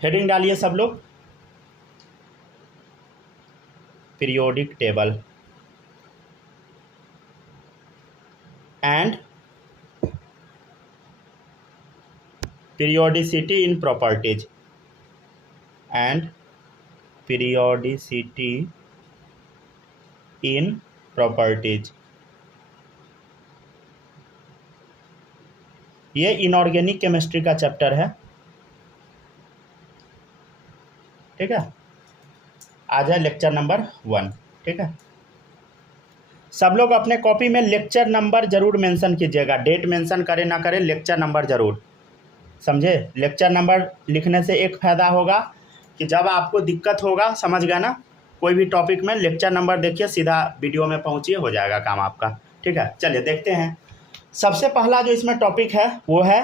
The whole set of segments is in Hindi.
हेडिंग डालिए सब लोग, periodic table and periodicity in properties and periodicity in properties। ये इनऑर्गेनिक केमिस्ट्री का चैप्टर है, ठीक है। आज है लेक्चर नंबर 1, ठीक है। सब लोग अपने कॉपी में लेक्चर नंबर जरूर मेंशन कीजिएगा, डेट मेंशन करें ना करें, लेक्चर नंबर जरूर, समझे। लेक्चर नंबर लिखने से एक फ़ायदा होगा कि जब आपको दिक्कत होगा, समझ गया ना, कोई भी टॉपिक में लेक्चर नंबर देखिए, सीधा वीडियो में पहुंचिए, हो जाएगा काम आपका, ठीक है। चलिए देखते हैं। सबसे पहला जो इसमें टॉपिक है वो है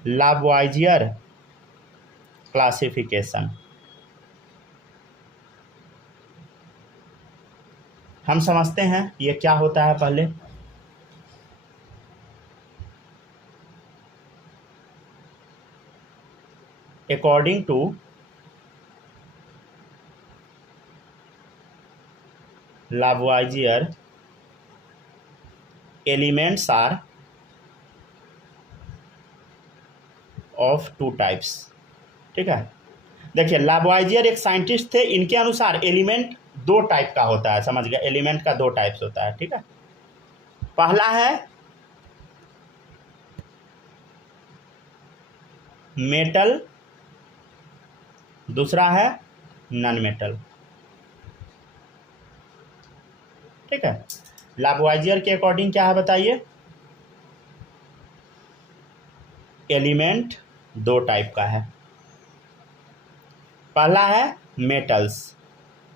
लावॉइजियर क्लासिफिकेशन। हम समझते हैं ये क्या होता है पहले। According to Lavoisier, elements are of 2 types, ठीक है। देखिए लावॉइजियर एक साइंटिस्ट थे, इनके अनुसार एलिमेंट 2 टाइप का होता है, समझ गया। एलिमेंट का 2 टाइप्स होता है, ठीक है। पहला है मेटल, दूसरा है नॉन मेटल, ठीक है। लावॉइजियर के अकॉर्डिंग क्या है बताइए, एलिमेंट 2 टाइप का है। पहला है मेटल्स,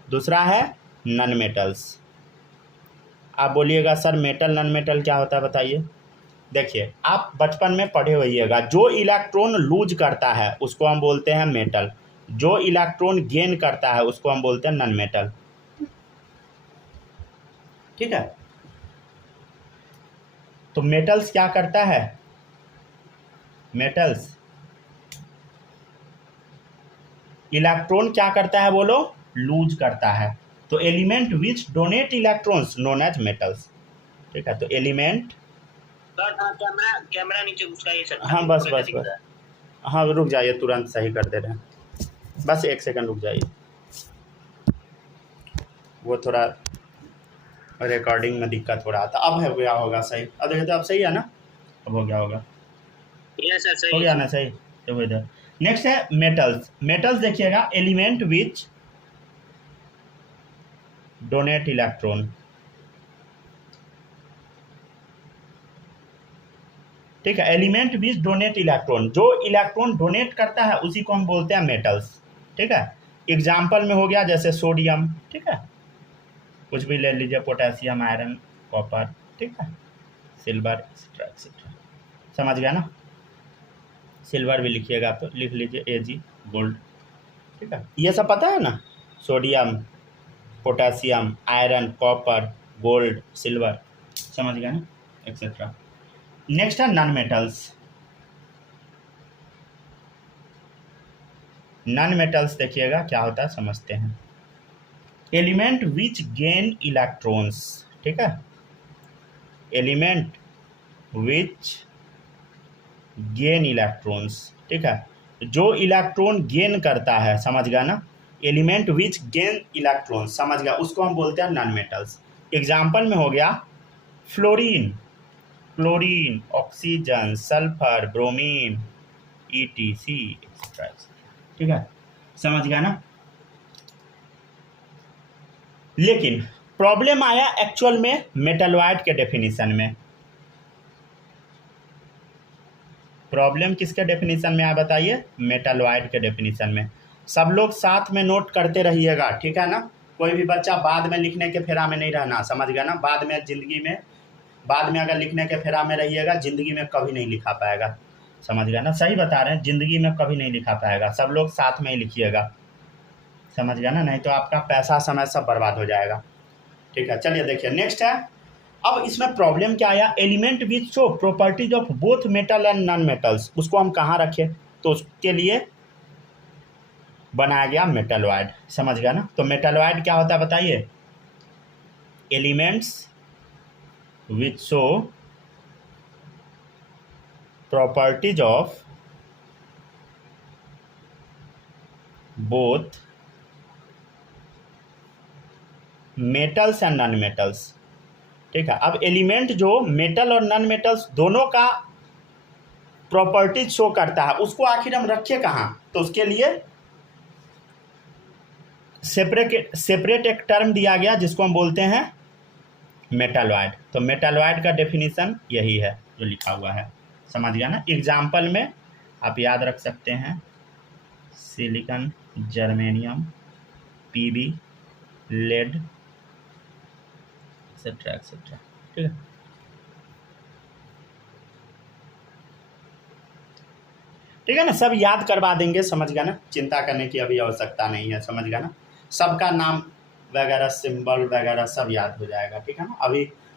दूसरा है नॉन मेटल्स। आप बोलिएगा सर मेटल नॉन मेटल क्या होता है बताइए। देखिए आप बचपन में पढ़े होइएगा, जो इलेक्ट्रॉन लूज करता है उसको हम बोलते हैं मेटल, जो इलेक्ट्रॉन गेन करता है उसको हम बोलते हैं नॉन मेटल, ठीक है। तो मेटल्स क्या करता है, मेटल्स इलेक्ट्रॉन क्या करता है बोलो, लूज करता है। तो element which donate electrons known as metals, ठीक है। तो एलिमेंट, कैमरा नीचे घुसाइए सर। हाँ बस, हाँ रुक जाइए, तुरंत सही कर दे रहे हैं, बस 1 सेकंड रुक जाइए, वो थोड़ा रिकॉर्डिंग में दिक्कत हो रहा था। अब हो गया होगा सही, अब देखिए तो अब सही है ना, अब हो गया होगा, यस सर सही हो गया ना सही। तो इधर नेक्स्ट है मेटल्स। मेटल्स देखिएगा एलिमेंट विच डोनेट इलेक्ट्रॉन, ठीक है। एलिमेंट विच डोनेट इलेक्ट्रॉन, जो इलेक्ट्रॉन डोनेट करता है उसी को हम बोलते हैं मेटल्स, ठीक है। एग्जाम्पल में हो गया जैसे सोडियम, ठीक है, कुछ भी ले लीजिए, पोटेशियम, आयरन, कॉपर, ठीक है, सिल्वर, एक्सेट्रा एक्सेट्रा, समझ गया ना। सिल्वर भी लिखिएगा तो लिख लीजिए Ag, गोल्ड, ठीक है। ये सब पता है ना, sodium, potassium, iron, copper, gold, silver, समझ गया ना, एक्सेट्रा। नेक्स्ट है नॉन मेटल्स। नॉन मेटल्स देखिएगा क्या होता है, समझते हैं। एलिमेंट विच गेन इलेक्ट्रॉन्स, ठीक है, एलिमेंट विच गेन इलेक्ट्रॉन्स, ठीक है, जो इलेक्ट्रॉन गेन करता है, समझ गया ना। एलिमेंट विच गेन इलेक्ट्रॉन, समझ गया, उसको हम बोलते हैं नॉन मेटल्स। एग्जाम्पल में हो गया fluorine, chlorine, oxygen, sulphur, bromine, ETC, etcetera, ठीक है, समझ गया ना। लेकिन प्रॉब्लम आया एक्चुअल में मेटलॉइड के डेफिनेशन में। प्रॉब्लम किसके डेफिनेशन में आया बताइए, मेटलॉइड के डेफिनेशन में। सब लोग साथ में नोट करते रहिएगा, ठीक है ना। कोई भी बच्चा बाद में लिखने के फेरा में नहीं रहना, समझ गया ना। बाद में जिंदगी में, बाद में अगर लिखने के फेरा में रहिएगा, ज़िंदगी में कभी नहीं लिखा पाएगा, समझ गया ना। सही बता रहे हैं, ज़िंदगी में कभी नहीं लिखा पाएगा। सब लोग साथ में ही लिखिएगा, समझ गया ना, नहीं तो आपका पैसा समय सब बर्बाद हो जाएगा, ठीक है। चलिए देखिए नेक्स्ट है। अब इसमें प्रॉब्लम क्या आया, element which show properties of both metal and non metals, उसको हम कहाँ रखें। तो उसके लिए बनाया गया मेटलॉइड, समझ गया ना। तो मेटलॉइड क्या होता है बताइए, elements which show properties of both metals and non metals, ठीक है। अब एलिमेंट जो मेटल और नॉन मेटल्स दोनों का प्रॉपर्टीज शो करता है, उसको आखिर हम रखे कहाँ, तो उसके लिए सेपरेट एक टर्म दिया गया जिसको हम बोलते हैं मेटलॉइड। तो मेटलॉइड का डेफिनेशन यही है जो लिखा हुआ है, समझ गया ना। एग्जाम्पल में आप याद रख सकते हैं silicon, germanium, PB, lead, etcetera etcetera, ठीक है। ठीक है ना, सब याद करवा देंगे, समझ गया ना, चिंता करने की अभी आवश्यकता नहीं है, समझ गया ना। सबका नाम वगैरह सिंबल वगैरह सब याद हो जाएगा, ठीक है ना।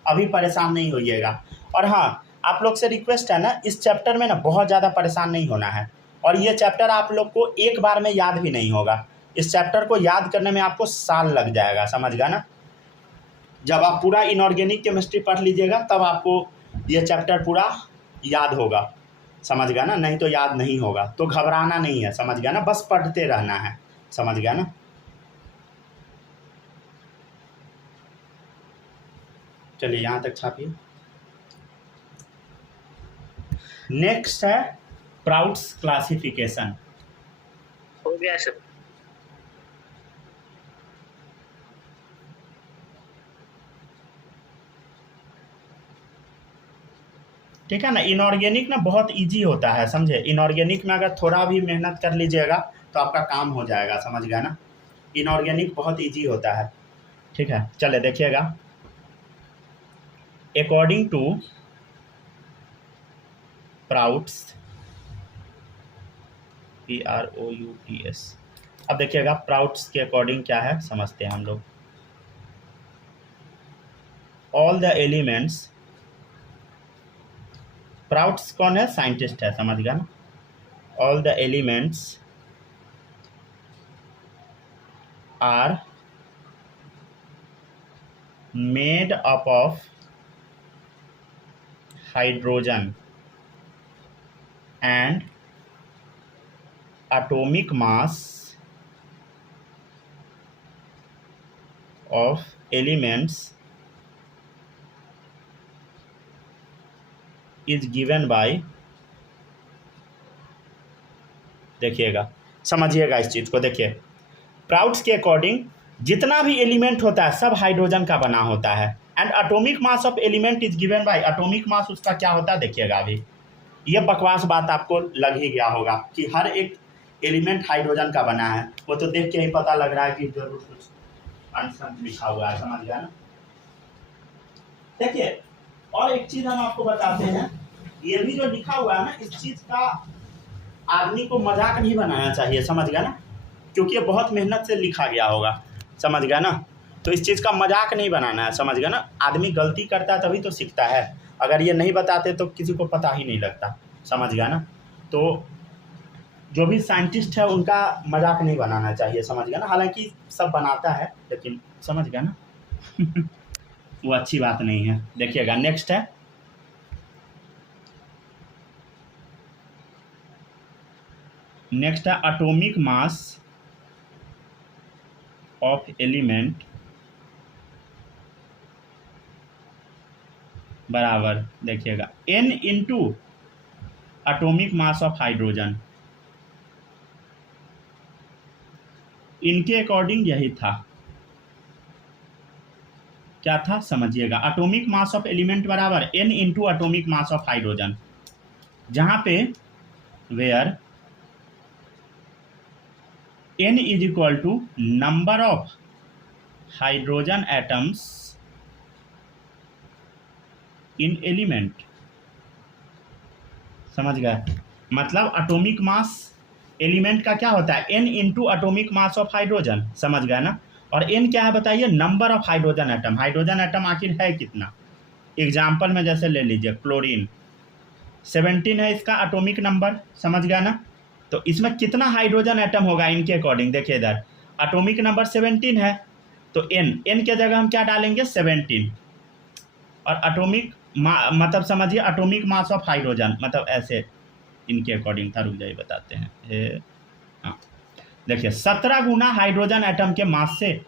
अभी परेशान नहीं होइएगा। और हाँ, आप लोग से रिक्वेस्ट है ना, इस चैप्टर में ना बहुत ज़्यादा परेशान नहीं होना है। और ये चैप्टर आप लोग को एक बार में याद भी नहीं होगा, इस चैप्टर को याद करने में आपको साल लग जाएगा, समझ गया ना। जब आप पूरा इनऑर्गेनिक केमिस्ट्री पढ़ लीजिएगा तब आपको ये चैप्टर पूरा याद होगा, समझ गया ना, नहीं तो याद नहीं होगा। तो घबराना नहीं है, समझ गया ना, बस पढ़ते रहना है, समझ गया ना। चलिए यहाँ तक छापिए। नेक्स्ट है प्राउड्स क्लासिफिकेशन। हो गया सर। ठीक है ना। इनऑर्गेनिक ना बहुत इजी होता है, समझे। इनऑर्गेनिक में अगर थोड़ा भी मेहनत कर लीजिएगा तो आपका काम हो जाएगा, समझ गया ना। इनऑर्गेनिक बहुत इजी होता है, ठीक है। चले देखिएगा, अकॉर्डिंग टू प्राउड्स, PROUDS। अब देखिएगा प्राउड्स के अकॉर्डिंग क्या है समझते हैं हम लोग। ऑल द एलिमेंट्स, प्राउड्स कौन है, साइंटिस्ट है, समझ गया ना। All the elements are made up of hydrogen and atomic mass of elements is given by, देखिएगा समझिएगा इस चीज़ को। देखिए प्राउड्स के अकॉर्डिंग जितना भी एलिमेंट होता है सब हाइड्रोजन का बना होता है। And atomic mass of element is given by, atomic mass उसका क्या होता है देखिएगा। अभी ये बकवास बात आपको लग ही गया होगा कि हर एक एलिमेंट हाइड्रोजन का बना है, वो तो देख के ही पता लग रहा है कि जरूर कुछ आंसर लिखा हुआ है, समझ गया ना। देखिए और एक चीज हम आपको बताते हैं, ये भी जो लिखा हुआ है ना, इस चीज का आदमी को मजाक नहीं बनाना चाहिए, समझ गया ना, क्योंकि ये बहुत मेहनत से लिखा गया होगा, समझ गया ना। तो इस चीज़ का मजाक नहीं बनाना है, समझ गया ना। आदमी गलती करता है तभी तो सीखता है, अगर ये नहीं बताते तो किसी को पता ही नहीं लगता, समझ गया ना। तो जो भी साइंटिस्ट है उनका मजाक नहीं बनाना चाहिए, समझ गया ना। हालांकि सब बनाता है लेकिन समझ गया ना वो अच्छी बात नहीं है। देखिएगा नेक्स्ट है, नेक्स्ट है एटॉमिक मास ऑफ एलिमेंट बराबर, देखिएगा n into atomic mass of hydrogen. इनके अकॉर्डिंग यही था, क्या था समझिएगा, एटॉमिक मास ऑफ एलिमेंट बराबर n into atomic mass of hydrogen, जहां पे where n is equal to number of hydrogen atoms in element, समझ गए। मतलब एटॉमिक मास एलिमेंट का क्या होता है, n into atomic mass of hydrogen, समझ गए ना। और n क्या है बताइए, number of hydrogen atom. Hydrogen atom आखिर है कितना, एग्जाम्पल में जैसे ले लीजिए क्लोरीन 17 है इसका एटॉमिक नंबर, समझ गया ना। तो इसमें कितना हाइड्रोजन एटम होगा इनके अकॉर्डिंग? देखिए इधर एटॉमिक नंबर 17 है, तो एन के जगह हम क्या डालेंगे? 17। और एटॉमिक मतलब समझिए एटॉमिक मास ऑफ हाइड्रोजन, मतलब ऐसे इनके अकॉर्डिंग था। रुक जाइए बताते हैं। हाँ देखिए 17 गुना हाइड्रोजन एटम के मास से,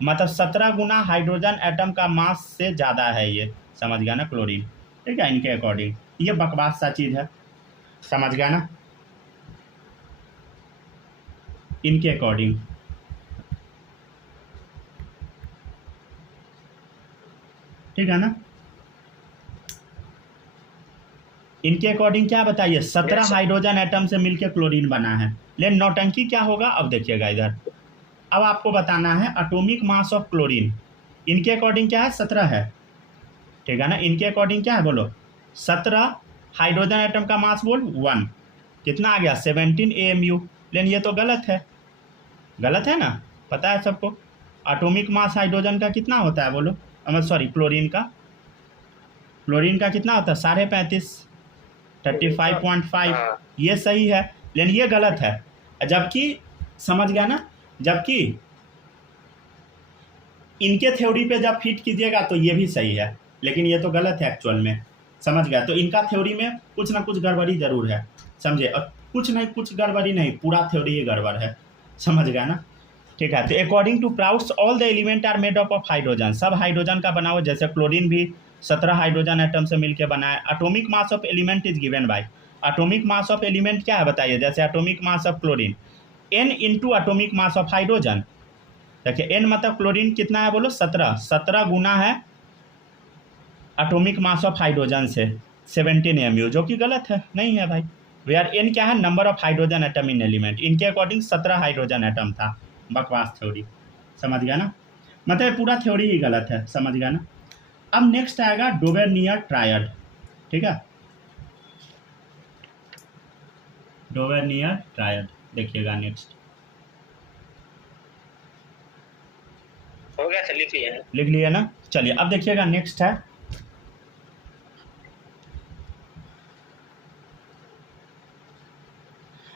मतलब 17 गुना हाइड्रोजन एटम का मास से ज़्यादा है ये, समझ गया ना क्लोरीन। ठीक है, इनके अकॉर्डिंग ये बकवास सा चीज़ है, समझ गया ना, इनके अकॉर्डिंग। ठीक है ना, इनके अकॉर्डिंग क्या बताइए? 17 Yes, sir. हाइड्रोजन एटम से मिलकर क्लोरीन बना है। लेकिन नौटंकी क्या होगा अब देखिएगा इधर। अब आपको बताना है एटॉमिक मास ऑफ क्लोरीन, इनके अकॉर्डिंग क्या है? 17 है। ठीक है ना, इनके अकॉर्डिंग क्या है बोलो? 17। हाइड्रोजन एटम का मास बोल 1, कितना आ गया? 17 AMU। लेकिन ये तो गलत है, गलत है ना, पता है सबको। एटॉमिक मास हाइड्रोजन का कितना होता है बोलो? सॉरी क्लोरीन का कितना होता है? 35.5, 35.5। हाँ, ये सही है, लेकिन ये गलत है। जबकि समझ गया ना, जबकि इनके थ्योरी पे जब फिट कीजिएगा तो ये भी सही है, लेकिन ये तो गलत है एक्चुअल में, समझ गया। तो इनका थ्योरी में कुछ ना कुछ गड़बड़ी जरूर है, समझे। और कुछ नहीं, कुछ गड़बड़ी नहीं, पूरा थ्योरी ही गड़बड़ है, समझ गया ना। ठीक है, तो according to Prout's all the element are made up of hydrogen, सब हाइड्रोजन का बना हुआ, जैसे क्लोरीन भी 17 हाइड्रोजन एटम से मिलकर बना है। Atomic mass of element is given by, atomic mass of element क्या है बताइए? जैसे atomic mass of chlorine n into atomic mass of hydrogen. देखिए n मतलब क्लोरीन कितना है बोलो? 17, 17 गुना है एटॉमिक मास ऑफ हाइड्रोजन से 17 AMU, जो कि गलत है, नहीं है भाई। वेयर n क्या है? Number of hydrogen atom in element, इनके अकॉर्डिंग 17 हाइड्रोजन एटम था। बकवास थ्योरी, समझ गया ना, मतलब पूरा थ्योरी ही गलत है, समझ गया ना। अब नेक्स्ट आएगा डोवेर्नियर ट्रायड। ठीक है, डोवेर्नियर ट्रायड देखिएगा नेक्स्ट। हो गया सर, लिख लिया है। लिख लिए ना, चलिए अब देखिएगा नेक्स्ट है।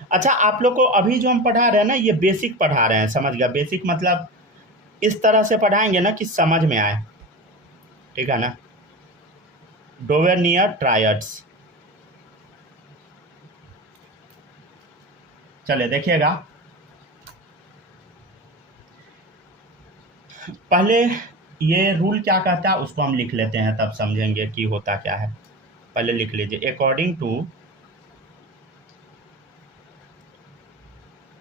अच्छा, आप लोग को अभी जो हम पढ़ा रहे हैं ना, ये बेसिक पढ़ा रहे हैं, समझ गया। बेसिक मतलब इस तरह से पढ़ाएंगे ना कि समझ में आए, ठीक है ना। डोवेर्नियर ट्रायड्स, चलिए देखिएगा। पहले ये रूल क्या कहता है उसको हम लिख लेते हैं, तब समझेंगे कि होता क्या है। पहले लिख लीजिए, according to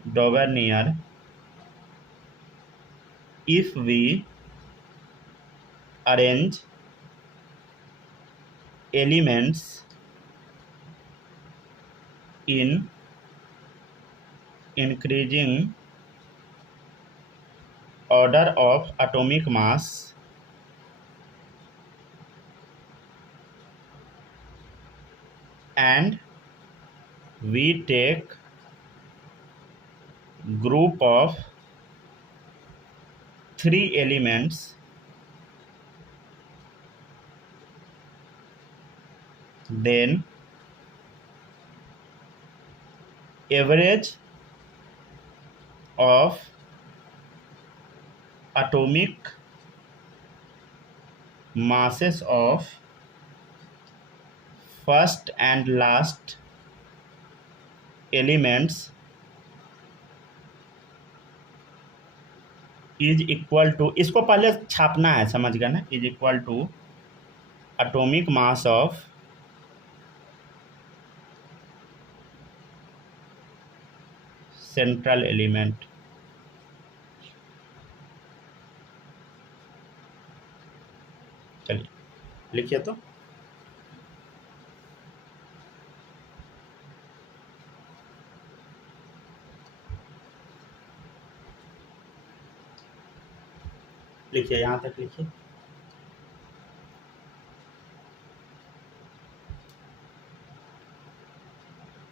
Dobereiner, if we arrange elements in increasing order of atomic mass and we take group of 3 elements, then average of atomic masses of first and last elements is equal to, इसको पहले छापना है, समझ गया ना, is equal to atomic mass of central element. चलिए लिखिए तो। लिखिए, यहाँ तक लिखिए।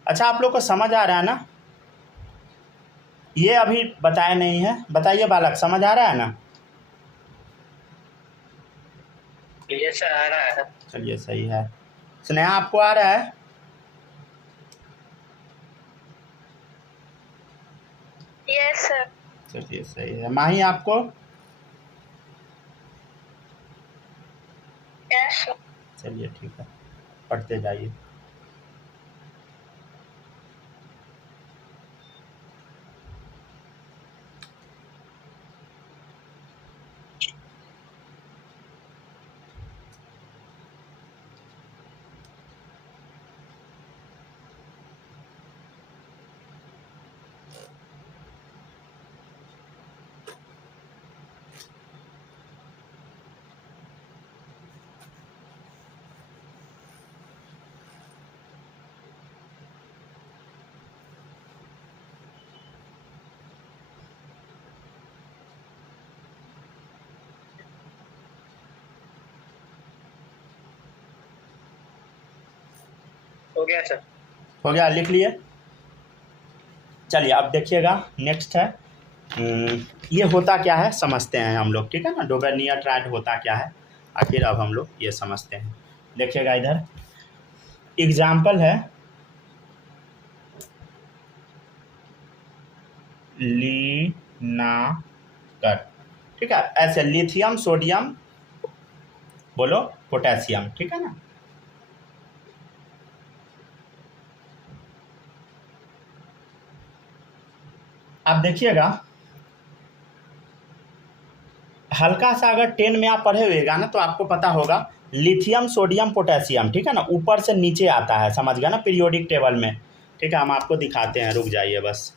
अच्छा, आप लोग को समझ आ रहा है ना? ये अभी बताया नहीं है, बताइए बालक, समझ आ रहा है ना? ये सर आ रहा है। चलिए सही है। स्नेहा आपको आ रहा है? सर। चलिए सही है। माही आपको? Yes sir. चलिए ठीक है, पढ़ते जाइए। हो गया सर। हो गया, लिख लिए? चलिए अब देखिएगा, नेक्स्ट है ये होता क्या है समझते हैं हम लोग, ठीक है ना। डोबेर्नियर ट्रायड होता क्या है आखिर, अब हम लोग ये समझते हैं। देखिएगा इधर एग्जाम्पल है लीनाकर, ठीक है। ऐसे लिथियम सोडियम बोलो पोटेशियम, ठीक है ना। आप देखिएगा हल्का सा अगर 10 में आप पढ़े हुएगा ना तो आपको पता होगा लिथियम सोडियम पोटेशियम, ठीक है ना, ऊपर से नीचे आता है, समझ गया ना, पीरियोडिक टेबल में, ठीक है। हम आपको दिखाते हैं, रुक जाइए बस,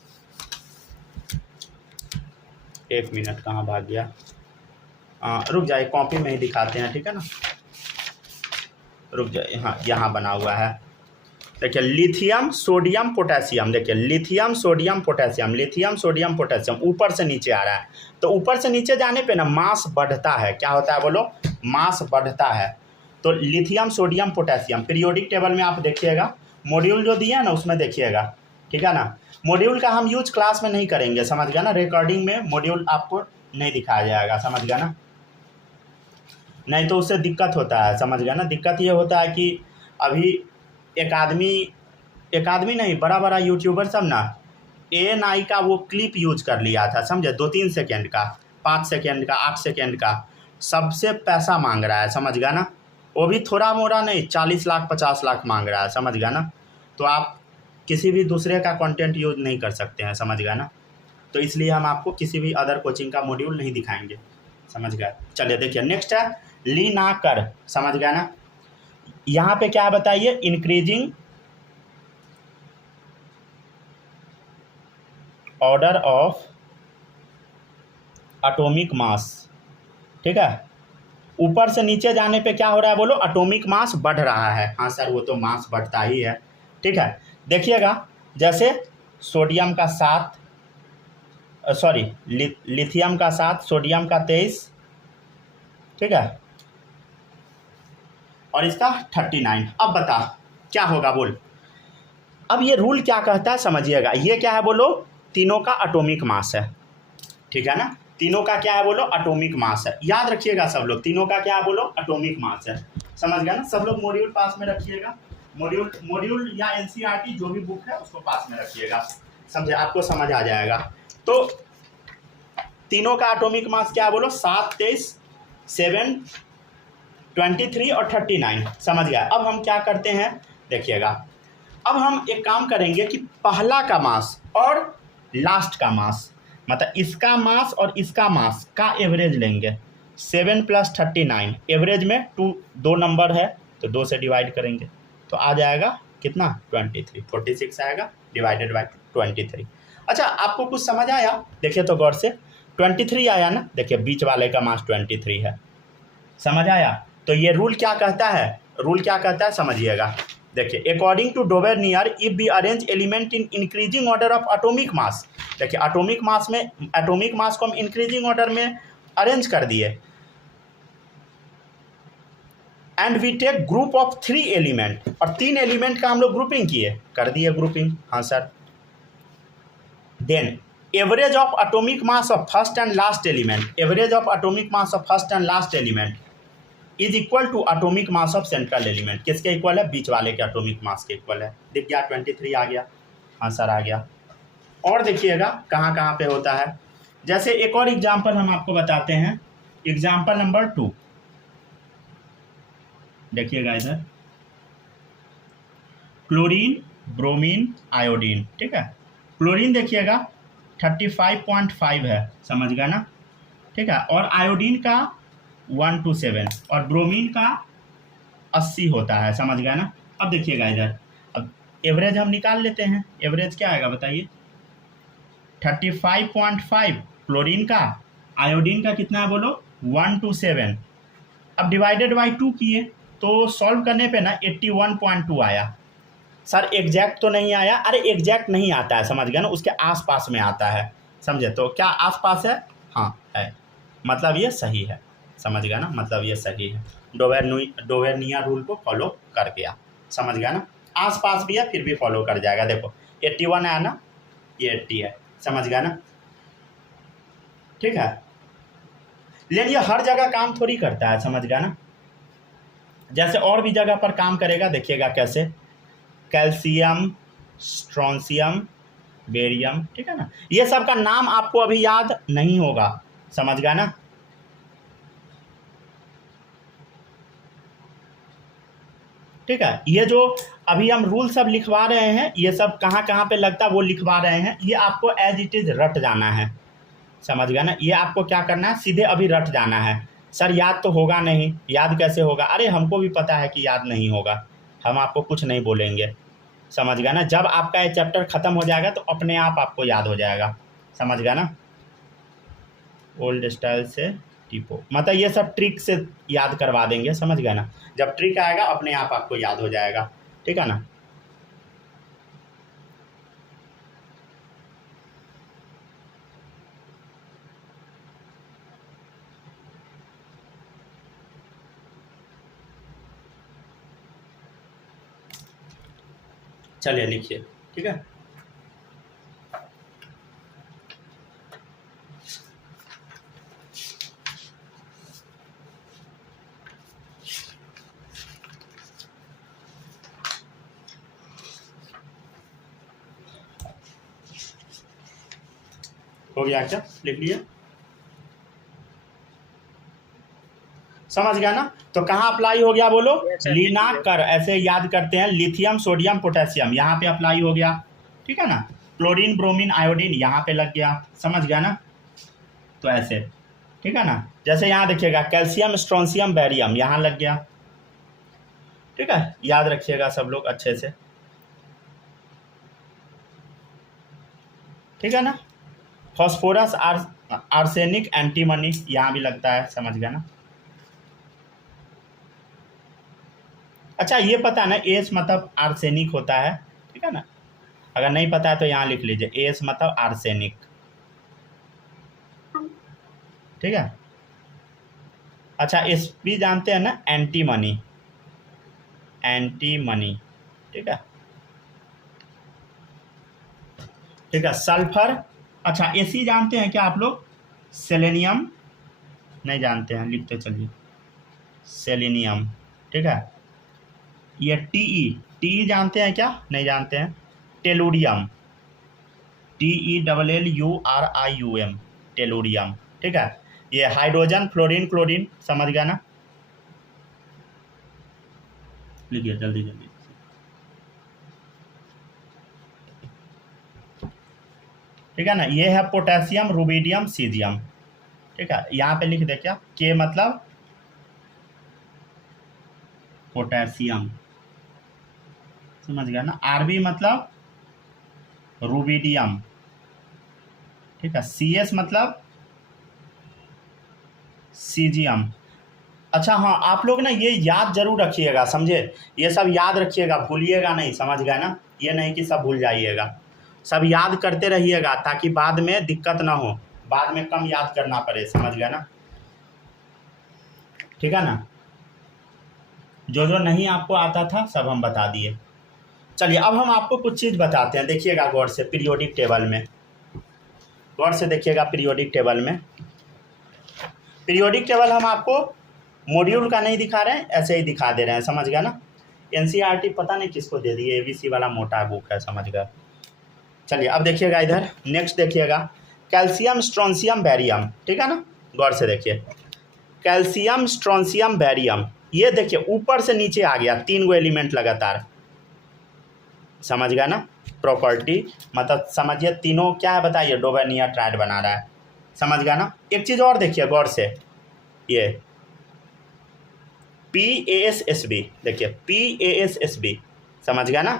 1 मिनट, कहाँ भाग गया, रुक जाइए, कॉपी में ही दिखाते हैं, ठीक है ना, रुक जाइए। हाँ यहाँ बना हुआ है, देखिए लिथियम सोडियम पोटेशियम, देखिए lithium sodium potassium, lithium sodium potassium ऊपर से नीचे आ रहा है। तो ऊपर से नीचे जाने पे ना मास बढ़ता है, क्या होता है बोलो, मास बढ़ता है। तो lithium sodium potassium periodic table में आप देखिएगा, मॉड्यूल जो दिया है ना उसमें देखिएगा, ठीक है ना। मॉड्यूल का हम यूज क्लास में नहीं करेंगे, समझ गया ना, रिकॉर्डिंग में मॉड्यूल आपको नहीं दिखाया जाएगा, समझ गया ना, नहीं तो उससे दिक्कत होता है, समझ गया ना। दिक्कत ये होता है कि अभी एक आदमी नहीं, बड़ा बड़ा यूट्यूबर सब ना ANI का वो क्लिप यूज कर लिया था, समझे, 2-3 सेकेंड का, 5 सेकेंड का, 8 सेकेंड का, सबसे पैसा मांग रहा है, समझ गया ना। वो भी थोड़ा मोड़ा नहीं, 40 लाख 50 लाख मांग रहा है, समझ गया ना। तो आप किसी भी दूसरे का कंटेंट यूज नहीं कर सकते हैं, समझ गया ना। तो इसलिए हम आपको किसी भी अदर कोचिंग का मॉड्यूल नहीं दिखाएंगे, समझ गए। चलिए देखिए नेक्स्ट है लीनाकर, समझ गया ना। यहाँ पे क्या है बताइए, इंक्रीजिंग ऑर्डर ऑफ एटॉमिक मास, ठीक है। ऊपर से नीचे जाने पे क्या हो रहा है बोलो, एटॉमिक मास बढ़ रहा है। हाँ सर वो तो मास बढ़ता ही है, ठीक है। देखिएगा जैसे सोडियम का 7, सॉरी लिथियम का 7, सोडियम का 23, ठीक है, और इसका 39। अब बता क्या होगा बोल। अब ये रूल क्या कहता है समझिएगा, ये क्या है बोलो, तीनों का एटॉमिक मास है, ठीक है ना। तीनों का क्या है बोलो, एटॉमिक मास है, याद रखिएगा सब लोग, तीनों का क्या है बोलो, एटॉमिक मास है, समझ गया ना। सब लोग मॉड्यूल पास में रखिएगा, मॉड्यूल या NCERT जो भी बुक है उसको पास में रखिएगा, समझे, आपको समझ आ जाएगा। तो तीनों का एटॉमिक मास क्या है बोलो, 7, 23, 7, 23 और 39, समझ गया। अब हम क्या करते हैं देखिएगा, अब हम एक काम करेंगे कि पहला का मास और लास्ट का मास, मतलब इसका मास और इसका मास का एवरेज लेंगे, 7 + 39, एवरेज में 2 नंबर है तो 2 से डिवाइड करेंगे तो आ जाएगा कितना, 23, 46 आएगा डिवाइडेड बाई 23। अच्छा आपको कुछ समझ आया, देखिए तो गौर से, 23 आया ना, देखिए बीच वाले का मास 23 है, समझ आया। तो ये रूल क्या कहता है, रूल क्या कहता है समझिएगा, देखिए according to Dobereiner if we arrange element in increasing order of atomic mass, देखिए एटॉमिक मास को हम इंक्रीजिंग ऑर्डर में अरेंज कर दिए, and we take group of 3 element, और 3 एलिमेंट का हम लोग ग्रुपिंग किए, कर दिए ग्रुपिंग, हाँ sir. Then average of atomic mass of first and last element, average of atomic mass of first and last element is equal to atomic mass of central element, किसके इक्वल है, बीच वाले के एटॉमिक मास के इक्वल है। देख गया 23 आ गया, हाँ सर आ गया। और देखिएगा कहाँ कहाँ पे होता है। जैसे एक और एग्जाम्पल हम आपको बताते हैं, एग्जाम्पल नंबर 2 देखिएगा इधर, क्लोरीन, ब्रोमीन, आयोडीन। ठीक है, क्लोरीन देखिएगा 35.5 है, समझ गया ना। ठीक है, और आयोडीन का 1 to 7 और ब्रोमीन का 80 होता है, समझ गया ना। अब देखिएगा इधर, अब एवरेज हम निकाल लेते हैं। एवरेज क्या आएगा बताइए, 35.5 क्लोरीन का, आयोडीन का कितना है बोलो, 1 to 7। अब डिवाइडेड बाई 2 किए तो सॉल्व करने पे ना 81.2 आया। सर एग्जैक्ट तो नहीं आया, अरे एग्जैक्ट नहीं आता है, समझ गया ना, उसके आसपास में आता है, समझे। तो क्या आसपास है, हाँ है, मतलब ये सही है, समझ गया ना, मतलब ये सही है। डोवेर्नियर रूल को फॉलो कर गया, समझ गया ना। आसपास भी है फिर भी फॉलो कर जाएगा। देखो 81 है ना, ये 80 है, समझ गया ना। ठीक है, लेकिन ये हर जगह काम थोड़ी करता है, समझ गया ना। जैसे और भी जगह पर काम करेगा, देखिएगा कैसे, कैल्शियम, स्ट्रोंशियम, बेरियम। ठीक है ना, ये सब का नाम आपको अभी याद नहीं होगा, समझ गया ना। ठीक है, ये जो अभी हम रूल सब लिखवा रहे हैं, ये सब कहाँ कहाँ पे लगता है वो लिखवा रहे हैं, ये आपको एज इट इज रट जाना है, समझ गया ना। ये आपको क्या करना है, सीधे अभी रट जाना है। सर याद तो होगा नहीं, याद कैसे होगा, अरे हमको भी पता है कि याद नहीं होगा, हम आपको कुछ नहीं बोलेंगे, समझ गया ना। जब आपका ये चैप्टर ख़त्म हो जाएगा तो अपने आप आपको याद हो जाएगा, समझ गया ना। ओल्ड स्टाइल से टिपो, मतलब ये सब ट्रिक से याद करवा देंगे, समझ गया ना। जब ट्रिक आएगा अपने आप आपको याद हो जाएगा, ठीक है ना। चलिए लिखिए, ठीक है। हो गया क्या, लिख लिया, समझ गया ना। तो कहाँ अप्लाई हो गया बोलो, लीना कर, ऐसे याद करते हैं, लिथियम, सोडियम, पोटेशियम, यहाँ पे अप्लाई हो गया, ठीक है ना। क्लोरीन, ब्रोमीन, आयोडीन यहाँ पे लग गया, समझ गया ना। तो ऐसे, ठीक है ना। जैसे यहाँ देखिएगा कैल्शियम, स्ट्रोंशियम, बेरियम यहाँ लग गया, ठीक है। याद रखिएगा सब लोग अच्छे से, ठीक है ना। फॉस्फोरस, आर्सेनिक, एंटीमनी यहाँ भी लगता है, समझ गया ना। अच्छा ये पता है ना, एस मतलब आर्सेनिक होता है, ठीक है ना। अगर नहीं पता है तो यहाँ लिख लीजिए, एस मतलब आर्सेनिक, ठीक है। अच्छा एस भी जानते हैं ना, एंटीमनी, एंटीमनी, ठीक है, ठीक है। सल्फर, अच्छा एसी जानते हैं क्या आप लोग, सेलेनियम नहीं जानते हैं, लिखते चलिए, सेलेनियम, ठीक है। ये टीई जानते हैं क्या, नहीं जानते हैं, टेलुरियम, TELLURIUM, टेलुरियम, ठीक है। ये हाइड्रोजन, फ्लोरीन, क्लोरीन, समझ गया ना। लिखिए जल्दी जल्दी, ठीक है ना। ये है पोटेशियम, रुबिडियम, सीजियम, ठीक है। यहाँ पे लिख दे क्या, के मतलब पोटेशियम, समझ गया ना। आरबी मतलब रुबिडियम, ठीक है। CS मतलब सीजियम। अच्छा हाँ, आप लोग ना ये याद जरूर रखिएगा, समझे, ये सब याद रखिएगा, भूलिएगा नहीं, समझ गया ना। ये नहीं कि सब भूल जाइएगा, सब याद करते रहिएगा ताकि बाद में दिक्कत ना हो, बाद में कम याद करना पड़े, समझ गया ना, ठीक है ना। जो जो नहीं आपको आता था सब हम बता दिए। चलिए अब हम आपको कुछ चीज़ बताते हैं, देखिएगा गौर से, पीरियोडिक टेबल में गौर से देखिएगा। पीरियोडिक टेबल में, पीरियोडिक टेबल हम आपको मॉड्यूल का नहीं दिखा रहे हैं, ऐसे ही दिखा दे रहे हैं, समझ गया ना। NCERT पता नहीं किसको दे दी, ABC वाला मोटा बुक है, समझ गया। चलिए अब देखिएगा इधर, नेक्स्ट देखिएगा कैल्शियम स्ट्रोंशियम बैरियम, ठीक है ना, गौर से देखिए कैल्शियम स्ट्रोंशियम बैरियम, ये देखिए ऊपर से नीचे आ गया, 3 गो एलिमेंट लगातार, समझ गया ना। प्रॉपर्टी मतलब समझिए तीनों क्या है बताइए, डोबेनिया ट्रायड बना रहा है, समझ गया ना। एक चीज़ और देखिए गौर से, ये PASSB, देखिए PASSB, समझ गया ना,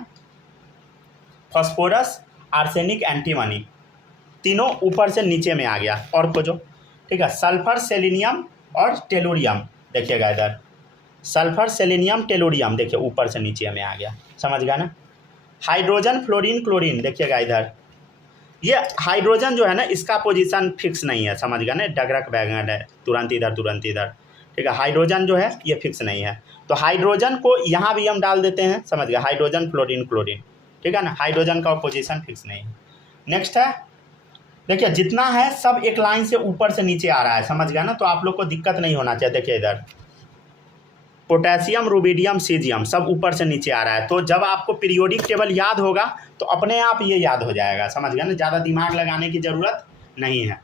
फास्फोरस आर्सेनिक एंटीमनी, तीनों ऊपर से नीचे में आ गया। और खोजो, ठीक है, सल्फर सेलेनियम और टेलुरियम, देखिएगा इधर सल्फर सेलेनियम टेलुरियम, देखिए ऊपर से नीचे में आ गया, समझ गया ना। हाइड्रोजन फ्लोरीन क्लोरीन, देखिएगा इधर, ये हाइड्रोजन जो है ना इसका पोजीशन फिक्स नहीं है, समझ गया ना, डगरक बैगन है, तुरंत इधर, ठीक है, हाइड्रोजन जो है ये फिक्स नहीं है, तो हाइड्रोजन को यहाँ भी हम डाल देते हैं, समझ गया, हाइड्रोजन फ्लोरीन क्लोरीन, ठीक है ना, हाइड्रोजन का पोजीशन फिक्स नहीं है। नेक्स्ट है, देखिए जितना है सब एक लाइन से ऊपर से नीचे आ रहा है, समझ गया ना, तो आप लोग को दिक्कत नहीं होना चाहिए। देखिए इधर पोटेशियम रुबिडियम सीजियम सब ऊपर से नीचे आ रहा है, तो जब आपको पीरियोडिक टेबल याद होगा तो अपने आप ये याद हो जाएगा, समझ गया ना, ज़्यादा दिमाग लगाने की ज़रूरत नहीं है,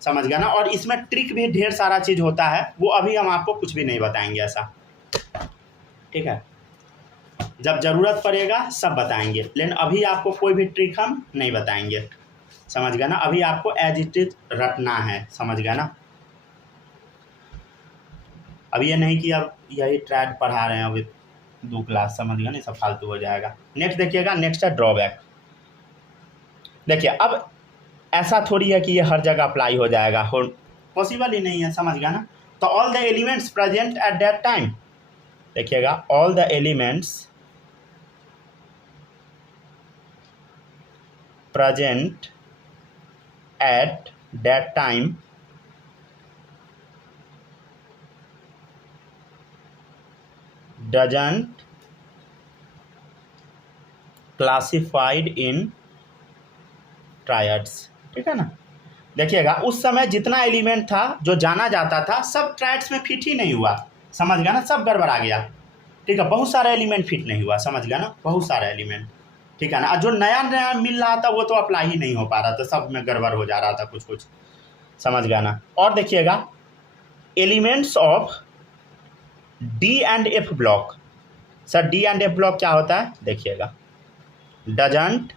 समझ गया ना। और इसमें ट्रिक भी ढेर सारा चीज़ होता है, वो अभी हम आपको कुछ भी नहीं बताएंगे ऐसा, ठीक है, जब ज़रूरत पड़ेगा सब बताएंगे, लेकिन अभी आपको कोई भी ट्रिक हम नहीं बताएंगे, समझ गया ना, अभी आपको एज इट इज रटना है, समझ गया ना। अब ये नहीं कि अब यही ट्रैड पढ़ा रहे हैं अभी 2 क्लास, समझ गया ना, सब फालतू हो जाएगा। नेक्स्ट देखिएगा, नेक्स्ट है ड्रॉबैक। देखिए अब ऐसा थोड़ी है कि ये हर जगह अप्लाई हो जाएगा, हो पॉसिबल ही नहीं है, समझ गया ना। तो all the elements present at that time, देखिएगा all the elements present at that time doesn't classified in triads, ठीक है ना। देखिएगा उस समय जितना एलिमेंट था जो जाना जाता था सब ट्रायड्स में फिट ही नहीं हुआ, समझ गया ना, सब गड़बड़ आ गया, ठीक है, बहुत सारा एलिमेंट फिट नहीं हुआ, समझ गया ना, बहुत सारा एलिमेंट, ठीक है ना। जो नया नया मिल रहा था वो तो अप्लाई ही नहीं हो पा रहा था, सब में गड़बड़ हो जा रहा था कुछ कुछ, समझ गया ना। और देखिएगा elements of D and F block, sir D and F block क्या होता है, देखिएगा डजंट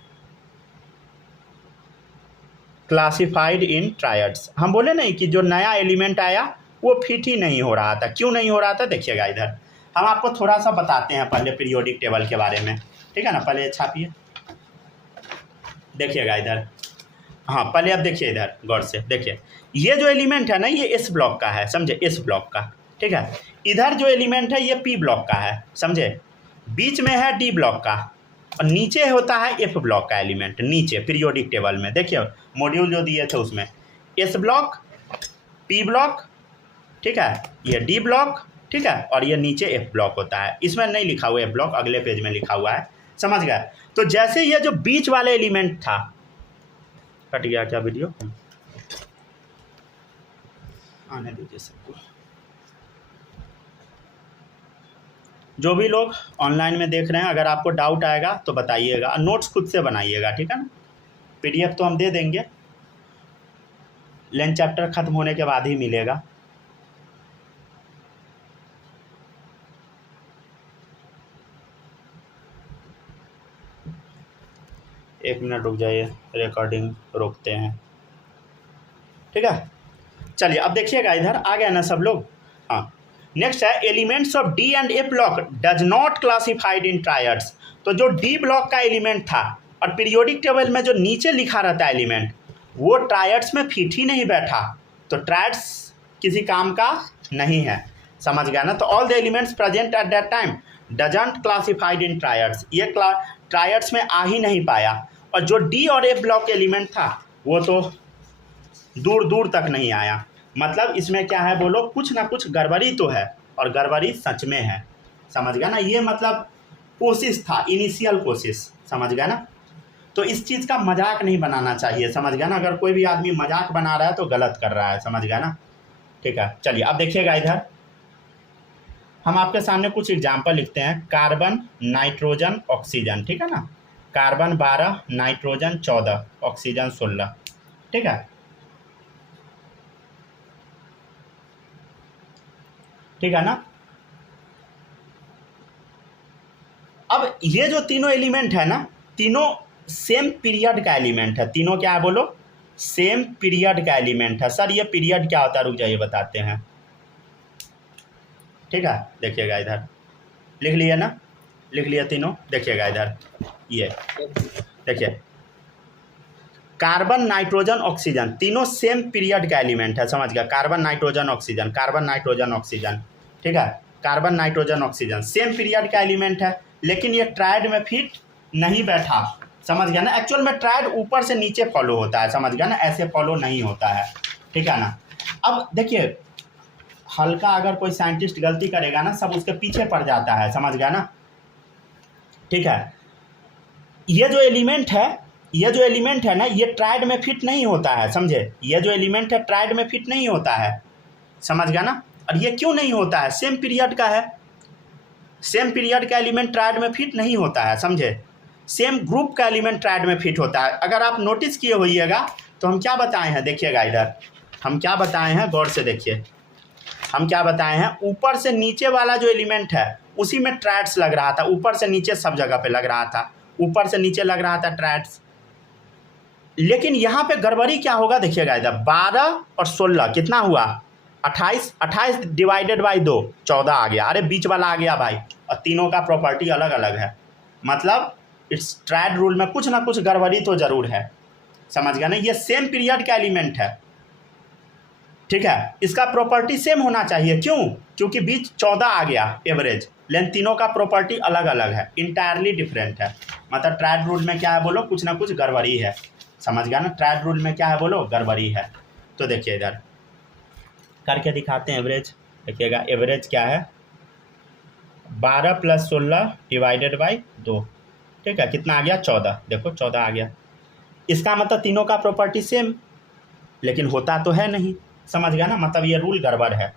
क्लासिफाइड इन ट्रायड्स, हम बोले नहीं कि जो नया एलिमेंट आया वो फिट ही नहीं हो रहा था, क्यों नहीं हो रहा था, देखिएगा इधर हम आपको थोड़ा सा बताते हैं पहले पीरियोडिक टेबल के बारे में, ठीक है ना, पहले छापिए, देखिएगा इधर, हाँ पहले अब देखिए इधर गौर से देखिए, ये जो एलिमेंट है ना ये S ब्लॉक का है, समझे, S ब्लॉक का, ठीक है, इधर जो एलिमेंट है ये P ब्लॉक का है, समझे, बीच में है D ब्लॉक का, और नीचे होता है F ब्लॉक का एलिमेंट, नीचे पीरियोडिक टेबल में देखिए मॉड्यूल जो दिए थे उसमें S ब्लॉक, P ब्लॉक, ठीक है, ये D ब्लॉक, ठीक है, और ये नीचे F ब्लॉक होता है, इसमें नहीं लिखा हुआ F ब्लॉक, अगले पेज में लिखा हुआ है, समझ गए। तो जैसे ये जो बीच वाले एलिमेंट था, कट गया क्या वीडियो, आने दीजिए सबको, जो भी लोग ऑनलाइन में देख रहे हैं अगर आपको डाउट आएगा तो बताइएगा, नोट्स खुद से बनाइएगा, ठीक है ना, PDF तो हम दे देंगे, लेकिन चैप्टर ख़त्म होने के बाद ही मिलेगा। एक मिनट रुक जाइए, रिकॉर्डिंग रोकते हैं, ठीक है। चलिए अब देखिएगा इधर आ गया ना सब लोग, हाँ। नेक्स्ट है elements of D and F block does not classified in triads, तो जो D ब्लॉक का एलिमेंट था और पीरियोडिक टेबल में जो नीचे लिखा रहता है एलिमेंट वो ट्रायड्स में फिट ही नहीं बैठा, तो ट्रायड्स किसी काम का नहीं है, समझ गया ना। तो all the elements present at that time doesn't classified in triads, ये ट्रायड्स में आ ही नहीं पाया, और जो D और F ब्लॉक एलिमेंट था वो तो दूर दूर तक नहीं आया, मतलब इसमें क्या है बोलो, कुछ ना कुछ गड़बड़ी तो है, और गड़बड़ी सच में है, समझ गया ना। ये मतलब कोशिश था, इनिशियल कोशिश, समझ गया ना। तो इस चीज़ का मजाक नहीं बनाना चाहिए, समझ गया ना, अगर कोई भी आदमी मजाक बना रहा है तो गलत कर रहा है, समझ गया ना, ठीक है। चलिए अब देखिएगा इधर हम आपके सामने कुछ एग्जाम्पल लिखते हैं, कार्बन नाइट्रोजन ऑक्सीजन, ठीक है ना, कार्बन 12, नाइट्रोजन 14, ऑक्सीजन 16। ठीक है, ठीक है ना। अब ये जो तीनों एलिमेंट है ना, तीनों सेम पीरियड का एलिमेंट है। तीनों क्या है बोलो? सेम पीरियड का एलिमेंट है। सर ये पीरियड क्या होता है? रुक जाइए बताते हैं। ठीक है, देखिएगा इधर लिख लिया ना, लिख लिया तीनों। देखिएगा इधर, ये देखिए, कार्बन, नाइट्रोजन, ऑक्सीजन तीनों सेम पीरियड का एलिमेंट है। समझ गया? Carbon, nitrogen, oxygen, carbon, nitrogen, oxygen. ठीक है, carbon, nitrogen, oxygen same period का एलिमेंट है, लेकिन ये ट्रायड में फिट नहीं बैठा। समझ गया ना? एक्चुअल में ट्रायड ऊपर से नीचे फॉलो होता है। समझ गया ना? ऐसे फॉलो नहीं होता है। ठीक है ना। अब देखिए, हल्का अगर कोई साइंटिस्ट गलती करेगा ना, सब उसके पीछे पड़ जाता है। समझ गया ना? ठीक है, ये जो एलिमेंट है, ये जो एलिमेंट है ना, ये ट्रायड में फिट नहीं होता है। समझे? ये जो एलिमेंट है ट्रायड में फिट नहीं होता है। समझ गया ना? और ये क्यों नहीं होता है? सेम पीरियड का है। सेम पीरियड का एलिमेंट ट्रायड में फिट नहीं होता है। समझे? सेम ग्रुप का एलिमेंट ट्रायड में फिट होता है। अगर आप नोटिस किए होइएगा तो हम क्या बताए हैं, देखिएगा इधर, हम क्या बताए हैं, गौर से देखिए। हम क्या बताए हैं? ऊपर से नीचे वाला जो एलिमेंट है उसी में ट्रायड्स लग रहा था। ऊपर से नीचे सब जगह पे लग रहा था, ऊपर से नीचे लग रहा था ट्रायड्स। लेकिन यहाँ पे गड़बड़ी क्या होगा, देखिएगा इधर, 12 और 16 कितना हुआ? 28। 28 डिवाइडेड बाई 2 14 आ गया। अरे बीच वाला आ गया भाई, और तीनों का प्रॉपर्टी अलग अलग है। मतलब इट्स ट्रायड रूल में कुछ ना कुछ गड़बड़ी तो ज़रूर है। समझ गया ना? ये सेम पीरियड का एलिमेंट है। ठीक है, इसका प्रॉपर्टी सेम होना चाहिए। क्यों? क्योंकि बीच 14 आ गया एवरेज, लेकिन तीनों का प्रॉपर्टी अलग अलग है, इंटायरली डिफरेंट है। मतलब ट्रायड रूल में क्या है बोलो? कुछ ना कुछ गड़बड़ी है। समझ गया ना? ट्रायड रूल में क्या है बोलो? गड़बड़ी है। तो देखिए इधर करके दिखाते हैं एवरेज। देखिएगा एवरेज क्या है, 12 + 16 डिवाइडेड बाई 2। ठीक है, कितना आ गया? 14। देखो 14 आ गया। इसका मतलब तीनों का प्रॉपर्टी सेम, लेकिन होता तो है नहीं। समझ गया ना? मतलब ये रूल गड़बड़ है।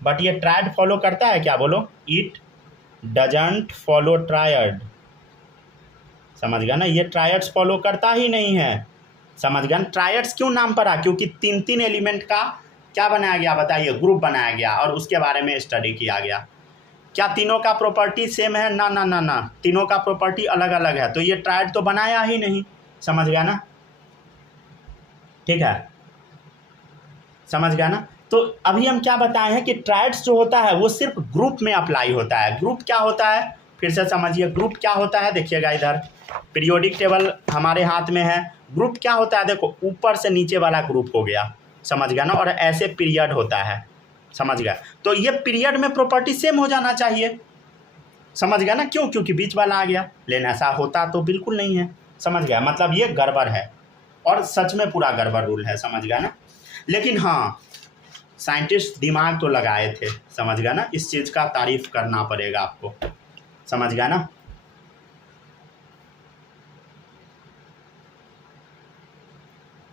बट ये ट्रायड फॉलो करता है क्या बोलो? It doesn't follow triad. समझ गया ना? ये ट्रायड्स फॉलो करता ही नहीं है। समझ गया ना? ट्रायड्स क्यों नाम पड़ा? क्योंकि 3 एलिमेंट का क्या बनाया गया बताइए? ग्रुप बनाया गया और उसके बारे में स्टडी किया गया। क्या तीनों का प्रॉपर्टी सेम है? ना ना ना ना, तीनों का प्रॉपर्टी अलग अलग है। तो ये ट्रायड तो बनाया ही नहीं। समझ गया ना? ठीक है, समझ गया ना? तो अभी हम क्या बताए हैं कि ट्रायड्स जो होता है वो सिर्फ ग्रुप में अप्लाई होता है। ग्रुप क्या होता है? फिर से समझिए, ग्रुप क्या होता है। देखिएगा इधर पीरियोडिक टेबल हमारे हाथ में है। ग्रुप क्या होता है? देखो, ऊपर से नीचे वाला ग्रुप हो गया। समझ गया ना? और ऐसे पीरियड होता है। समझ गया? तो ये पीरियड में प्रॉपर्टी सेम हो जाना चाहिए। समझ गया ना? क्यों? क्योंकि बीच वाला आ गया, लेकिन ऐसा होता तो बिल्कुल नहीं है। समझ गया? मतलब ये गड़बड़ है, और सच में पूरा गड़बड़ रूल है। समझ गया ना? लेकिन हाँ, साइंटिस्ट दिमाग तो लगाए थे। समझ गया ना? इस चीज़ का तारीफ करना पड़ेगा आपको। समझ गया ना?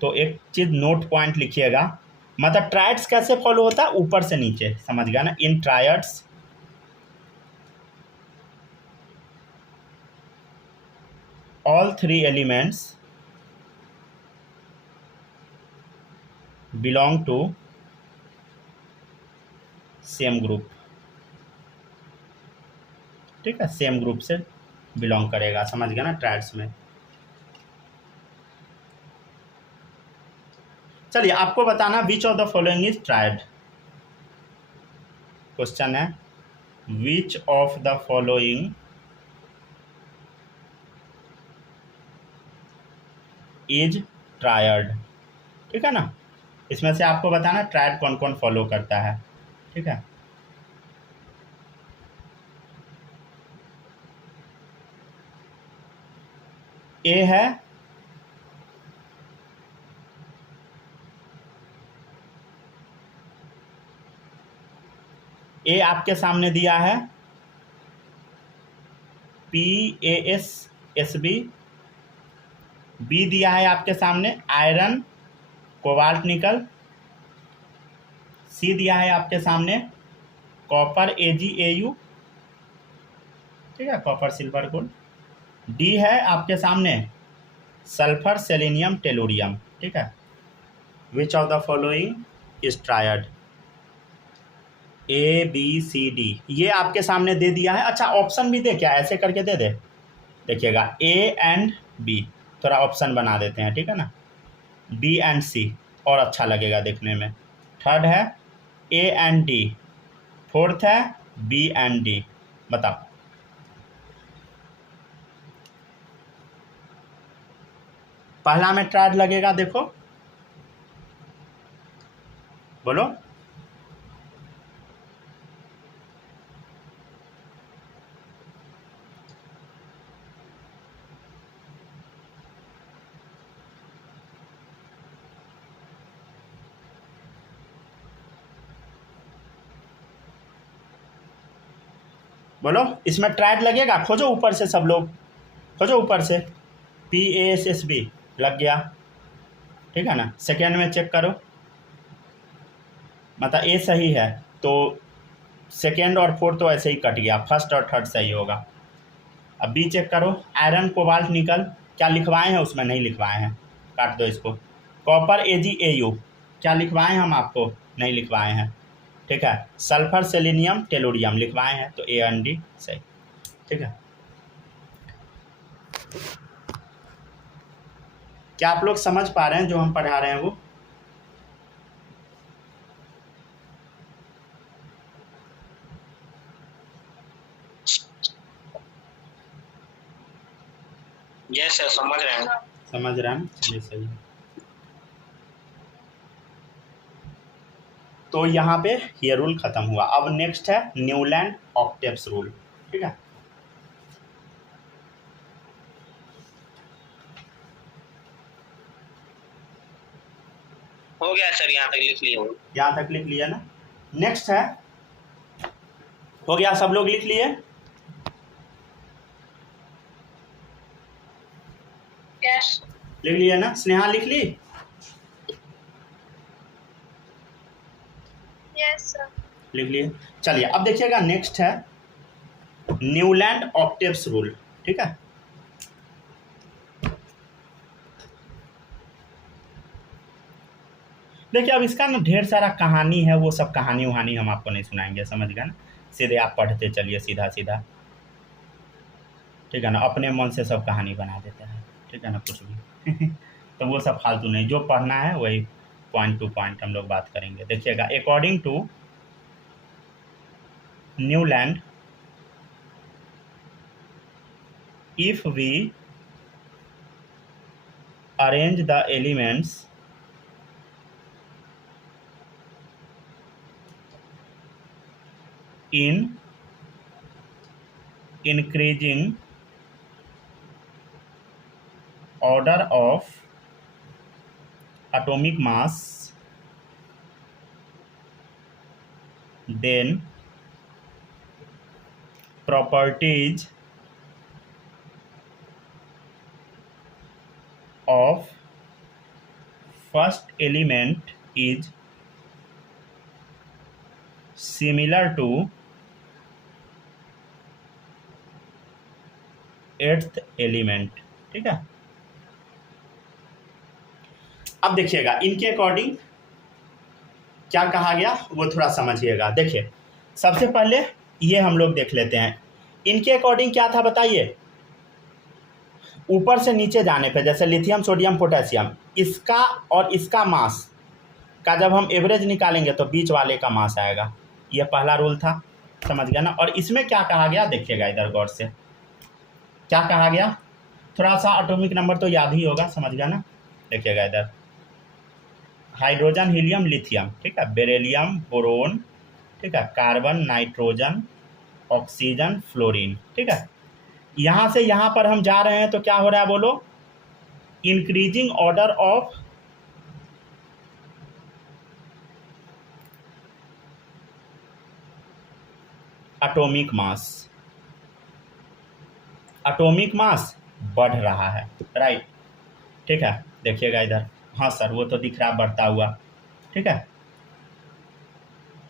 तो एक चीज़ नोट पॉइंट लिखिएगा, मतलब ट्रायड्स कैसे फॉलो होता है? ऊपर से नीचे। समझ गया ना? In triads all 3 elements belong to same group. ठीक है, सेम ग्रुप से बिलोंग करेगा। समझ गया ना? ट्रायड्स में। चलिए आपको बताना, which of the following is triad. Question है, which of the following is triad. ठीक है ना? इसमें से आपको बताना ट्रायड कौन कौन फॉलो करता है। ठीक है, ए है ए आपके सामने दिया है PASSB। बी दिया है आपके सामने आयरन, कोबाल्ट, निकल। सी दिया है आपके सामने कॉपर, AgAu। ठीक है, कॉपर, सिल्वर, गोल्ड। डी है आपके सामने सल्फर सेलेनियम टेलुरियम, ठीक है। Which of the following is triad, A B C D, ये आपके सामने दे दिया है। अच्छा ऑप्शन भी दे क्या, ऐसे करके दे दे, देखिएगा ए एंड बी, थोड़ा ऑप्शन बना देते हैं, ठीक है ना, बी एंड सी और अच्छा लगेगा देखने में। थर्ड है ए एंड डी, फोर्थ है बी एंड डी, बताओ। पहला में ट्रायड लगेगा, देखो बोलो। बोलो इसमें ट्रायड लगेगा, खोजो ऊपर से सब लोग, खोजो ऊपर से। PASSB लग गया, ठीक है ना। सेकेंड में चेक करो, मतलब ए सही है तो सेकेंड और फोर्थ तो ऐसे ही कट गया, फर्स्ट और थर्ड सही होगा। अब बी चेक करो, आयरन कोबाल्ट निकल, क्या लिखवाए हैं उसमें, नहीं लिखवाए हैं, काट दो इसको। कॉपर AgAu, क्या लिखवाए हैं हम आपको, नहीं लिखवाए हैं, ठीक है। सल्फर सेलेनियम टेलुरियम लिखवाए हैं, तो ए एंड डी सही, ठीक है। क्या आप लोग समझ पा रहे हैं जो हम पढ़ा रहे हैं वो? यस सर, समझ रहे हैं। समझ रहे हैं, चलिए सही है। तो यहाँ पे ये रूल खत्म हुआ। अब नेक्स्ट है न्यूलैंड ऑक्टेव्स रूल, ठीक है। हो गया सर, यहाँ तक लिख लिए। यहाँ तक लिख लिया ना। नेक्स्ट है, हो गया, सब लोग लिख लिए? यस लिख लिया ना, स्नेहा लिख ली? Yes sir. लिख लिए। चलिए अब देखिएगा, नेक्स्ट है न्यूलैंड ऑक्टेव्स रूल, ठीक है। देखिए अब इसका ना ढेर सारा कहानी है, वो सब कहानी वहानी हम आपको नहीं सुनाएंगे, समझ गए ना। सीधे आप पढ़ते चलिए सीधा सीधा, ठीक है ना। अपने मन से सब कहानी बना देते हैं, ठीक है ना, कुछ भी तो वो सब फालतू नहीं, जो पढ़ना है वही पॉइंट टू पॉइंट हम लोग बात करेंगे। देखिएगा, according to Newland, if we arrange the elements in increasing order of atomic mass, then properties of first element is similar to eighth element, ठीक है। अब देखिएगा इनके अकॉर्डिंग क्या कहा गया वो थोड़ा समझिएगा। देखिए सबसे पहले ये हम लोग देख लेते हैं, इनके अकॉर्डिंग क्या था बताइए। ऊपर से नीचे जाने पे जैसे लिथियम सोडियम पोटेशियम, इसका और इसका मास का जब हम एवरेज निकालेंगे तो बीच वाले का मास आएगा, ये पहला रूल था, समझ गया ना। और इसमें क्या कहा गया देखिएगा इधर गौर से, क्या कहा गया, थोड़ा सा एटॉमिक नंबर तो याद ही होगा, समझ गया ना। देखिएगा इधर हाइड्रोजन हीलियम लिथियम, ठीक है, बेरिलियम बोरोन, ठीक है, कार्बन नाइट्रोजन ऑक्सीजन फ्लोरीन, ठीक है। यहाँ से यहाँ पर हम जा रहे हैं तो क्या हो रहा है बोलो, increasing order of atomic mass, atomic mass बढ़ रहा है, राइट, ठीक है। देखिएगा इधर, हाँ सर वो तो दिख रहा है बढ़ता हुआ, ठीक है।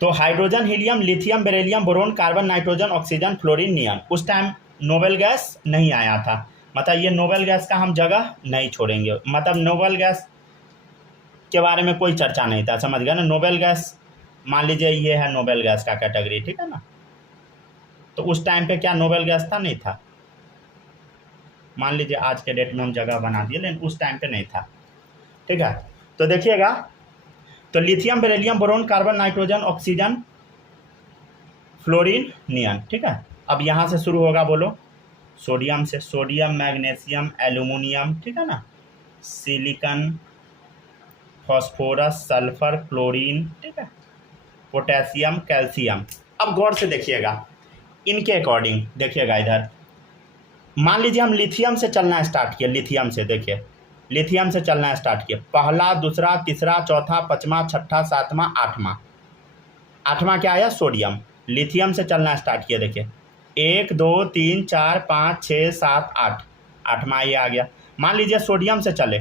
तो hydrogen helium lithium beryllium boron carbon nitrogen oxygen fluorine neon, उस टाइम नोबेल गैस नहीं आया था, मतलब ये नोबेल गैस का हम जगह नहीं छोड़ेंगे, मतलब नोबेल गैस के बारे में कोई चर्चा नहीं था, समझ गया ना। नोबेल गैस मान लीजिए ये है नोबेल गैस का कैटेगरी, ठीक है ना। तो उस टाइम पे क्या नोबेल गैस था? नहीं था। मान लीजिए आज के डेट में हम जगह बना दिए, लेकिन उस टाइम पे नहीं था, ठीक है। तो देखिएगा, तो lithium, beryllium, boron, carbon, nitrogen, oxygen, fluorine, neon, ठीक है। अब यहाँ से शुरू होगा, बोलो। सोडियम से, सोडियम, मैग्नीशियम, एल्यूमिनियम, ठीक है ना, सिलिकॉन, फॉस्फोरस, सल्फर, क्लोरीन, ठीक है, पोटेशियम, कैल्शियम। अब गौर से देखिएगा, इनके अकॉर्डिंग देखिएगा इधर। मान लीजिए हम लिथियम से चलना स्टार्ट किए, लिथियम से, देखिए लिथियम से चलना स्टार्ट किए, पहला, दूसरा, तीसरा, चौथा, पाँचवा, छठा, सातवां, आठवां। आठवां क्या आया? सोडियम। लिथियम से चलना स्टार्ट किया, देखिए 1 2 3 4 5 6 7 8, आठवां ये आ गया। मान लीजिए सोडियम से चले,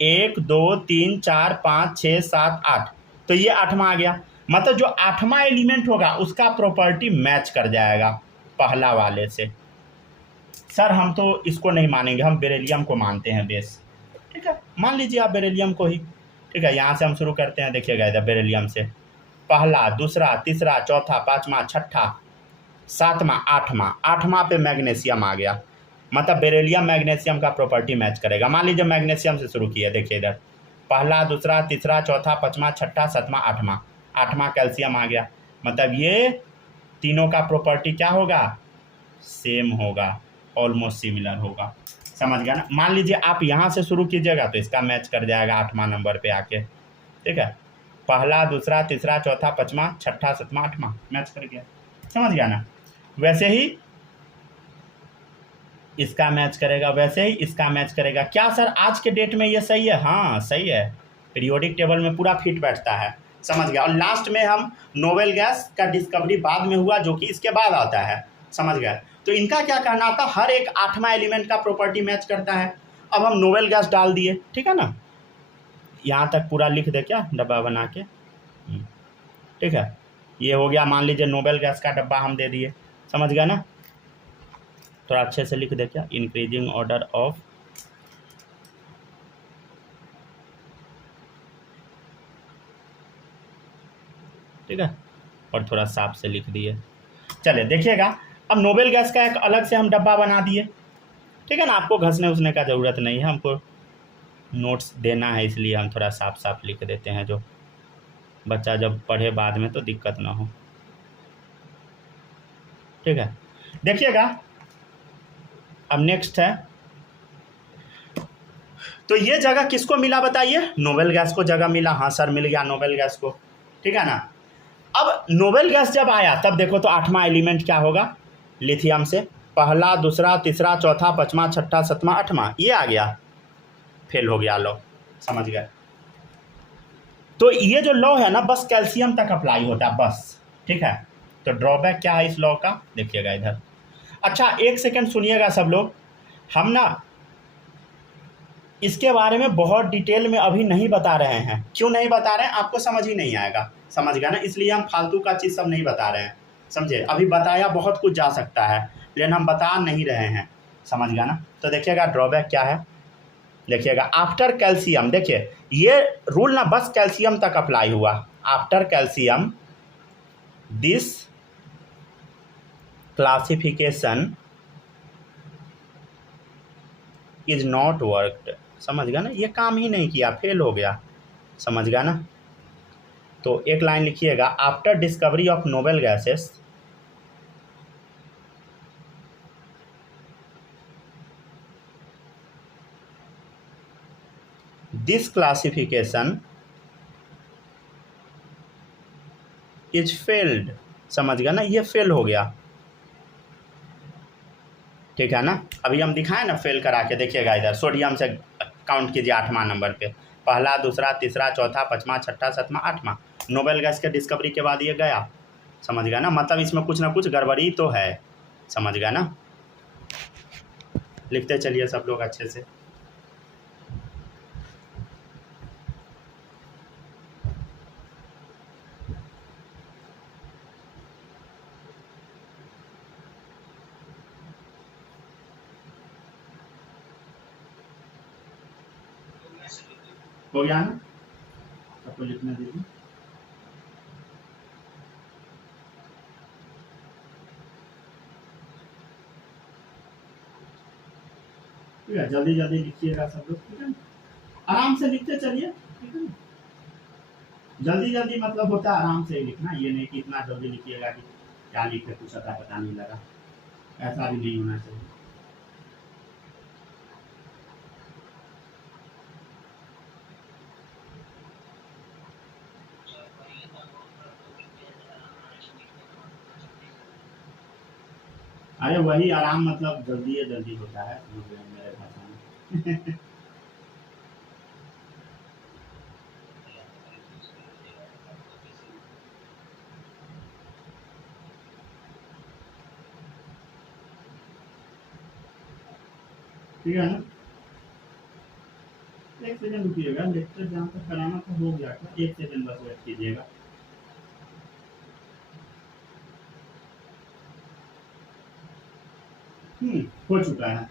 1 2 3 4 5 6 7 8, तो ये आठवां आ गया। मतलब जो आठवां एलिमेंट होगा उसका प्रॉपर्टी मैच कर जाएगा पहला वाले से। सर हम तो इसको नहीं मानेंगे, हम बेरिलियम को मानते हैं बेस, ठीक है। मान लीजिए आप बेरिलियम को ही, ठीक है। यहाँ से हम शुरू करते हैं, देखिएगा इधर बेरिलियम से, पहला, दूसरा, तीसरा, चौथा, पाँचवा, छठा, सातवां, आठवां। आठवां पे मैग्नीशियम आ गया, मतलब बेरिलियम मैग्नीशियम का प्रॉपर्टी मैच करेगा। मान लीजिए मैग्नीशियम से शुरू किया, देखिए इधर पहला, दूसरा, तीसरा, चौथा, पाँचवा, छठा, सातवां, आठवां। आठवां कैल्शियम आ गया, मतलब ये तीनों का प्रॉपर्टी क्या होगा? सेम होगा, ऑलमोस्ट सिमिलर होगा, समझ गया ना। मान लीजिए आप यहाँ से शुरू कीजिएगा तो इसका मैच कर जाएगा आठवां नंबर पे आके, ठीक है। पहला, दूसरा, तीसरा, चौथा, पाँचवा, छठा, सातवां, आठवां, मैच कर गया, समझ गया ना। वैसे ही इसका मैच करेगा, वैसे ही इसका मैच करेगा। क्या सर आज के डेट में ये सही है? हाँ सही है, पीरियोडिक टेबल में पूरा फिट बैठता है, समझ गया। और लास्ट में हम नोबेल गैस का डिस्कवरी बाद में हुआ, जो कि इसके बाद आता है, समझ गए। तो इनका क्या कहना था? हर एक आठवां एलिमेंट का प्रॉपर्टी मैच करता है। अब हम नोबेल गैस डाल दिए, ठीक है ना। यहाँ तक पूरा लिख दे क्या डब्बा बना के, ठीक है। ये हो गया, मान लीजिए नोबेल गैस का डब्बा हम दे दिए, समझ गया ना। थोड़ा अच्छे से लिख दे क्या, इंक्रीजिंग ऑर्डर ऑफ, ठीक है, और थोड़ा साफ से लिख दिए। चलिए देखिएगा, अब नोबेल गैस का एक अलग से हम डब्बा बना दिए, ठीक है ना। आपको घसने उसने का ज़रूरत नहीं है, हमको नोट्स देना है, इसलिए हम थोड़ा साफ साफ लिख देते हैं, जो बच्चा जब पढ़े बाद में तो दिक्कत ना हो, ठीक है। देखिएगा, अब नेक्स्ट है, तो ये जगह किसको मिला बताइए? नोबेल गैस को जगह मिला। हाँ सर मिल गया नोबेल गैस को, ठीक है ना। अब नोबेल गैस जब आया तब देखो तो आठवां एलिमेंट क्या होगा? लिथियम से, पहला, दूसरा, तीसरा, चौथा, पाँचवा, छठा, सातवां, आठवां, ये आ गया, फेल हो गया लॉ, समझ गए। तो ये जो लॉ है ना, बस कैल्शियम तक अप्लाई होता है बस, ठीक है। तो ड्रॉबैक क्या है इस लॉ का, देखिएगा इधर। अच्छा एक सेकंड सुनिएगा सब लोग, हम ना इसके बारे में बहुत डिटेल में अभी नहीं बता रहे हैं। क्यों नहीं बता रहे हैं? आपको समझ ही नहीं आएगा, समझ गया ना। इसलिए हम फालतू का चीज़ सब नहीं बता रहे हैं, समझे। अभी बताया बहुत कुछ जा सकता है, लेकिन हम बता नहीं रहे हैं, समझ गया ना। तो देखिएगा ड्रॉबैक क्या है, देखिएगा आफ्टर कैल्शियम, देखिए ये रूल ना बस कैल्शियम तक अप्लाई हुआ। After calcium this classification is not worked, समझ गया ना। ये काम ही नहीं किया, फेल हो गया, समझ गया ना। तो एक लाइन लिखिएगा, after discovery of noble gases this classification is failed, समझ गया ना, ये फेल हो गया, ठीक है ना। अभी हम दिखाएं ना फेल करा के, देखिएगा इधर सोडियम से काउंट कीजिए आठवां नंबर पे, पहला, दूसरा, तीसरा, चौथा, पाँचवा, छठा, सातवां, आठवां। नोबेल गैस के डिस्कवरी के बाद ये गया, समझ गया ना। मतलब इसमें कुछ ना कुछ गड़बड़ी तो है, समझ गया ना। लिखते चलिए सब लोग अच्छे से। हो गया ना, सबको लिखने दीजिए। ठीक है, जल्दी जल्दी लिखिएगा सब लोग, ठीक है, आराम से लिखते चलिए, ठीक है। जल्दी जल्दी मतलब होता है आराम से लिखना, ये नहीं कि इतना जल्दी लिखिएगा कि क्या लिखे कुछ पता नहीं लगा, ऐसा भी नहीं होना चाहिए। अरे वही आराम मतलब जल्दी जल्दी होता है, समझ रहे हैं मेरे भाषा में। ठीक है ना, एक सेकंड रुकिएगा, लेक्चर जहाँ तक कराना था हो गया था, एक सेकंड बस वेट कीजिएगा। हो चुका है,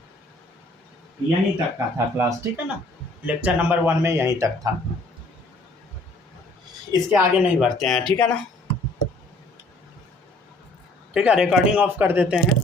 यहीं तक का था क्लास, ठीक है ना, लेक्चर नंबर 1 में यहीं तक था, इसके आगे नहीं बढ़ते हैं, ठीक है ना। ठीक है, रिकॉर्डिंग ऑफ कर देते हैं।